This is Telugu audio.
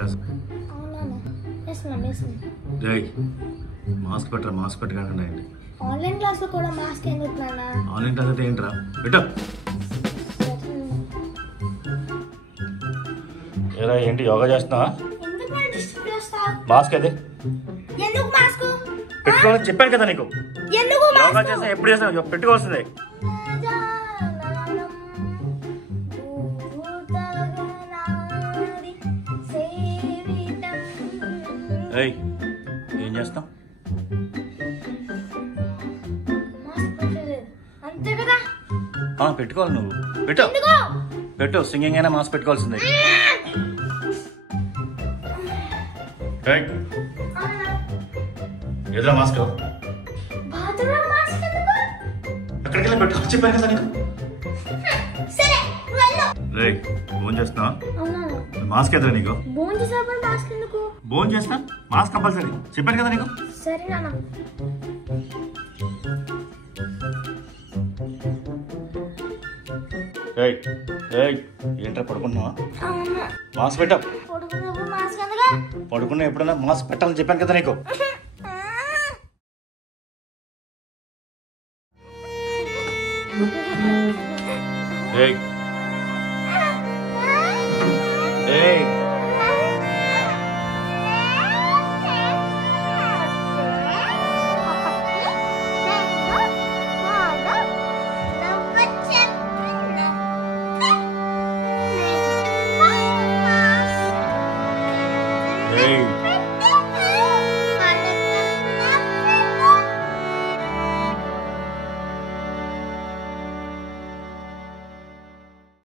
క్లాస్. మాస్క్ పెట్టరా, మాస్క్ పెట్టకండి. ఆన్లైన్ క్లాస్ లో కూడా మాస్క్ ఎందుకు నాన్న? ఆన్లైన్ క్లాస్ అంటే ఏంట్రా? పెట్టు. ఏరా ఏంటి యోగా చేస్తున్నావా? మాస్క్ అదే పెట్టుకోవాలని చెప్పాను కదా నీకు. యోగా చేస్తా ఎప్పుడు చేస్తా పెట్టుకోవాల్సిందే. ఏం చేస్తాం? పెట్టుకోవాలి నువ్వు. పెట్టు పెట్టు. సింగింగ్ అయినా మాస్క్ పెట్టుకోవాల్సిందే. ఎదురా మాస్క్ అక్కడికి వెళ్ళి పెట్టు చెప్పాను కదా నీకు. ఫోన్ చేస్తున్నా. మాస్క్ ఎదురా నీకు? ఫోన్ చేస్తా మాస్క్ కంపల్సరీ చెప్పాను కదా నీకు. సరే నాన్న. ఏంట్రా పడుకుంటున్నావా? మాస్క్ పెట్టావు. పడుకున్నా ఎప్పుడన్నా మాస్క్ పెట్టాలని చెప్పాను కదా నీకు.